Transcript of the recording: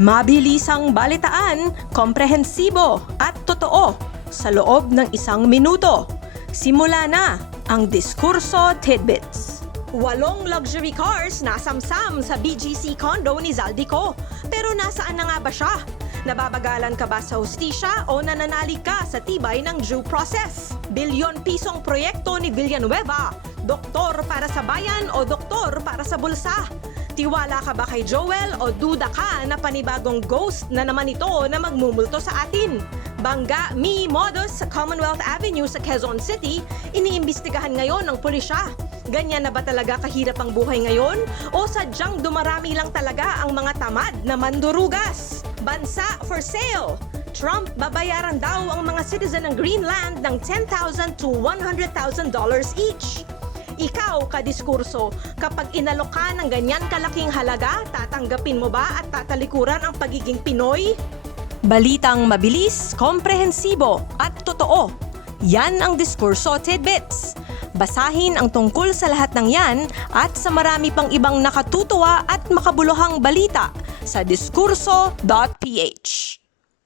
Mabilisang balitaan, komprehensibo at totoo sa loob ng 1 minuto. Simula na ang Diskurso Tidbits. 8 luxury cars nasamsam sa BGC condo ni Zaldico. Pero nasaan na nga ba siya? Nababagalan ka ba sa hustisya o nananalig ka sa tibay ng due process? Bilyon-pisong proyekto ni Villanueva, doktor para sa bayan o doktor para sa bulsa? Tiwala ka ba kay Joel o duda ka na panibagong ghost na naman ito na magmumulto sa atin? Bangga mi modus sa Commonwealth Avenue sa Quezon City, iniimbestigahan ngayon ng pulisya. Ganyan na ba talaga kahirap ang buhay ngayon? O sadyang dumarami lang talaga ang mga tamad na mandurugas? Bansa for sale! Trump babayaran daw ang mga citizen ng Greenland ng $10,000 to $100,000 each. Ikaw, kadiskurso, kapag inalok ka ng ganyan kalaking halaga, tatanggapin mo ba at tatalikuran ang pagiging Pinoy? Balitang mabilis, komprehensibo at totoo. Yan ang Diskurso Tidbits. Basahin ang tungkol sa lahat ng yan at sa marami pang ibang nakatutuwa at makabuluhang balita sa diskurso.ph.